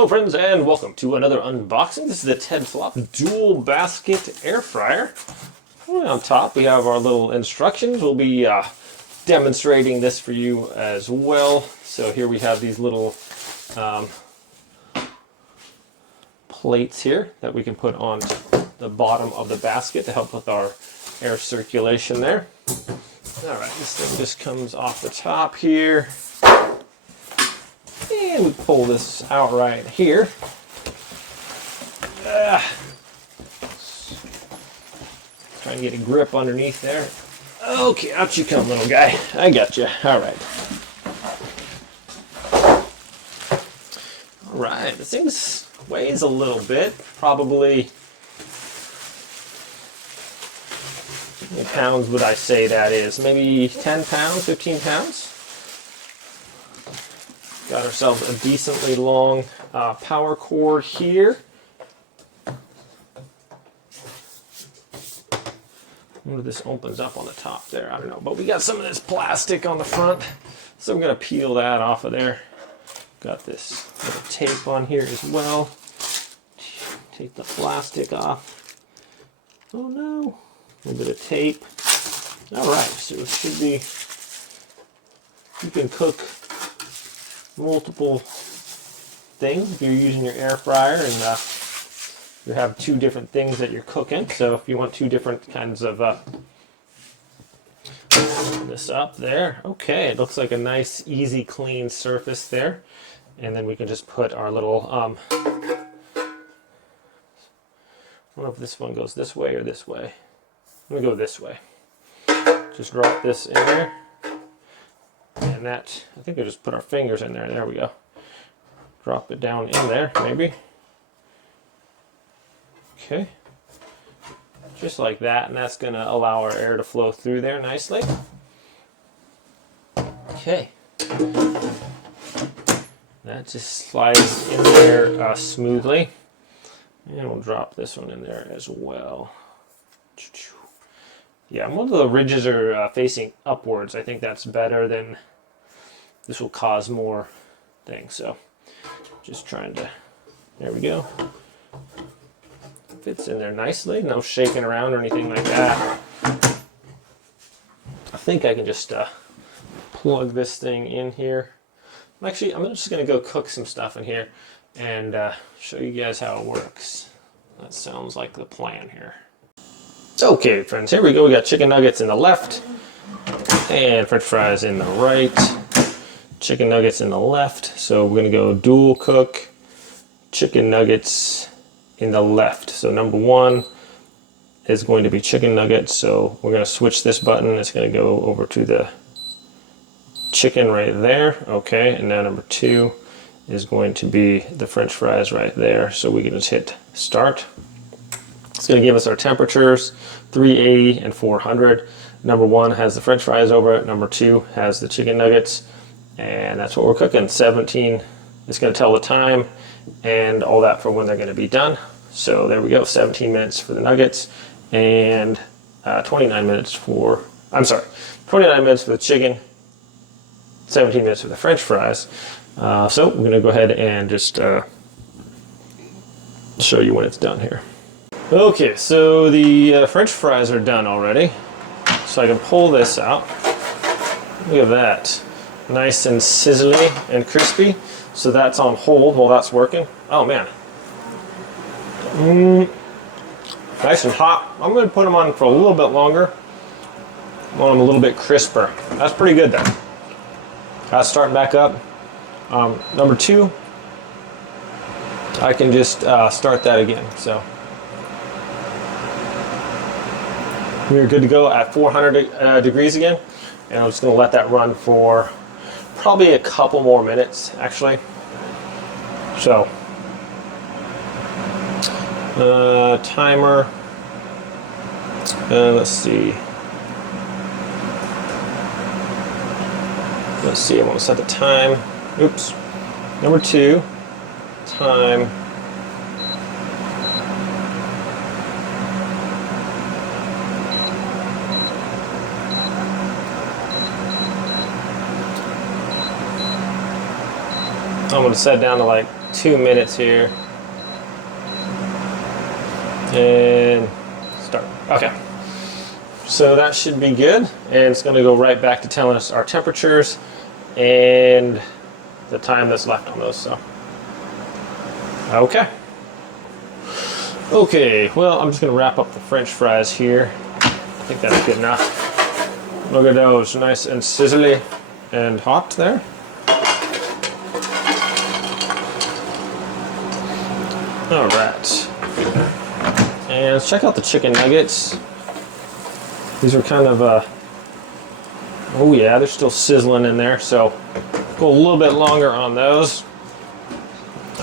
Hello friends and welcome to another unboxing. This is the Ted Flop dual basket air fryer. On top we have our little instructions. We'll be demonstrating this for you as well. So here we have these little plates here that we can put on the bottom of the basket to help with our air circulation there. Alright, this thing just comes off the top here. And we pull this out right here. Try and get a grip underneath there. Okay, out you come, little guy. I got you. All right. All right, this thing weighs a little bit. Probably, how many pounds would I say that is? Maybe 10 pounds, 15 pounds. Got ourselves a decently long power cord here. I wonder if this opens up on the top there. I don't know, but we got some of this plastic on the front, so we're gonna peel that off of there. Got this little tape on here as well. Take the plastic off. Oh no, a little bit of tape. All right, so it should be, you can cook multiple things if you're using your air fryer, and you have two different things that you're cooking. So if you want two different kinds of this up there, okay, it looks like a nice easy clean surface there. And then we can just put our little I don't know if this one goes this way or this way. I'm gonna go this way. Just drop this in there. And that, I think we just put our fingers in there. There we go. Drop it down in there, maybe. Okay. Just like that, and that's going to allow our air to flow through there nicely. Okay. That just slides in there smoothly. And we'll drop this one in there as well. Yeah, one of the ridges are facing upwards. I think that's better than, this will cause more things. So just trying to, there we go. Fits in there nicely, no shaking around or anything like that. I think I can just plug this thing in here. Actually, I'm just gonna go cook some stuff in here and show you guys how it works. That sounds like the plan here. Okay, friends, here we go. We got chicken nuggets in the left and French fries in the right. Chicken nuggets in the left. So we're gonna go dual cook chicken nuggets in the left. So number one is going to be chicken nuggets. So we're gonna switch this button. It's gonna go over to the chicken right there. Okay, and now number two is going to be the French fries right there. So we can just hit start. It's going to give us our temperatures, 380 and 400. Number one has the French fries over it. Number two has the chicken nuggets. And that's what we're cooking. 17, it's going to tell the time and all that for when they're going to be done. So there we go, 17 minutes for the nuggets and 29 minutes for, 29 minutes for the chicken, 17 minutes for the French fries. So we're going to go ahead and just show you when it's done here. Okay, so the French fries are done already. So I can pull this out. Look at that. Nice and sizzly and crispy. So that's on hold while that's working. Oh man. Nice and hot. I'm going to put them on for a little bit longer. I want them a little bit crisper. That's pretty good though. Starting back up. Number two, I can just start that again. So we're good to go at 400 degrees again, and I'm just going to let that run for probably a couple more minutes actually. So timer, let's see, I want to set the time. Oops. Number two, time. I'm going to set it down to like 2 minutes here. And start. Okay. So that should be good. And it's going to go right back to telling us our temperatures and the time that's left on those. So, okay. Okay, well, I'm just going to wrap up the French fries here. I think that's good enough. Look at those, nice and sizzly and hot there. All right. And let's check out the chicken nuggets. These are kind of, oh yeah, they're still sizzling in there, so go a little bit longer on those.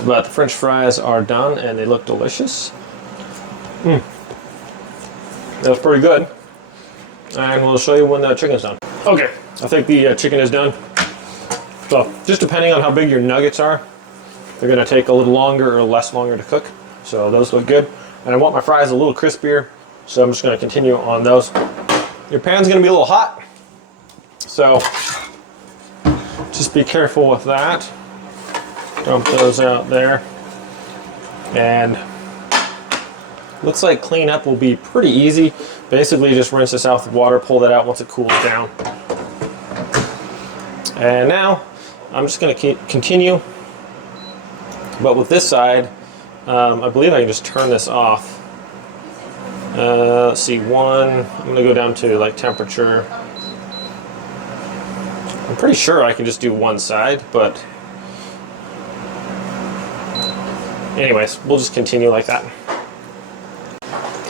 But the French fries are done and they look delicious. That was pretty good. And we'll show you when the chicken's done. Okay, I think the chicken is done. So just depending on how big your nuggets are, they're gonna take a little longer or less longer to cook. So those look good. And I want my fries a little crispier, so I'm just gonna continue on those. Your pan's gonna be a little hot, so just be careful with that. Dump those out there. And looks like cleanup will be pretty easy. Basically just rinse this out with water, pull that out once it cools down. And now I'm just gonna continue, but with this side, I believe I can just turn this off. Let's see, I'm gonna go down to like temperature. I'm pretty sure I can just do one side, but anyways, we'll just continue like that.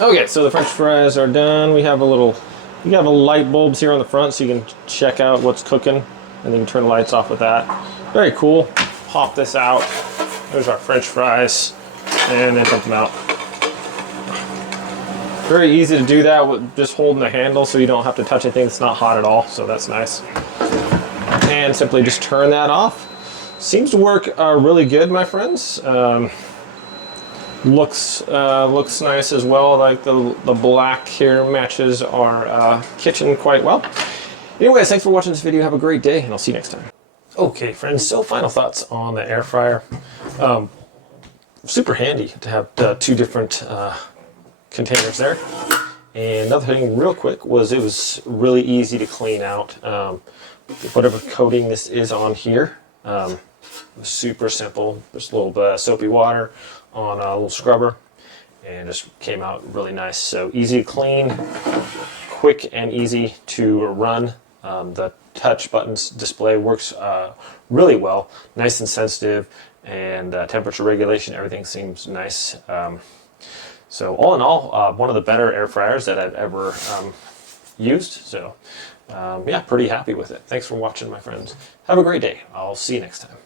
Okay, so the French fries are done. We have light bulbs here on the front so you can check out what's cooking, and then you can turn the lights off with that. Very cool. Pop this out. There's our French fries, and then dump them out. Very easy to do that with just holding the handle so you don't have to touch anything that's not hot at all, so that's nice. And simply just turn that off. Seems to work really good, my friends. Looks nice as well. Like the black here matches our kitchen quite well. Anyways, thanks for watching this video. Have a great day, and I'll see you next time. Okay, friends, so final thoughts on the air fryer. Super handy to have two different containers there. And another thing real quick was it was really easy to clean out whatever coating this is on here. It was super simple. Just a little bit of soapy water on a little scrubber, and just came out really nice. So easy to clean, quick and easy to run. The touch buttons display works really well, nice and sensitive, and temperature regulation, everything seems nice. So all in all, one of the better air fryers that I've ever used. So yeah, pretty happy with it. Thanks for watching, my friends. Have a great day. I'll see you next time.